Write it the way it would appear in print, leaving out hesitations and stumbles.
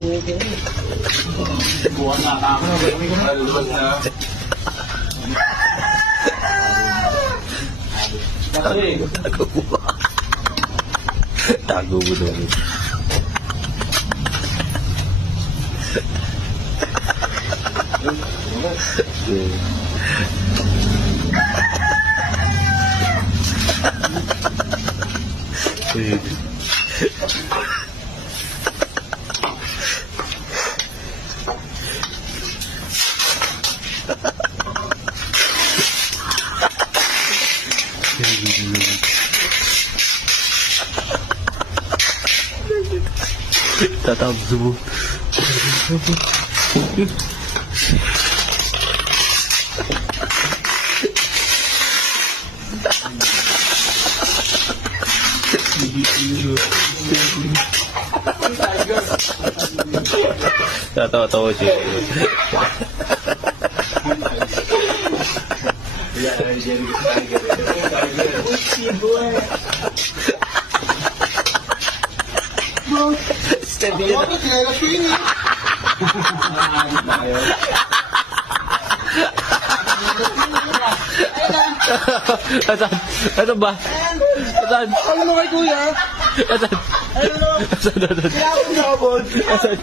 Buwan na ako na. Malulubas na. Tago mo. Tago mo doon. Tatap mo. Tatawa-tawa siya. Steady yan. Asan? Ano ba? Asan? Ano mo kay kuya? Asan? Ano? Asan? Kaya ako nakabod. Asan?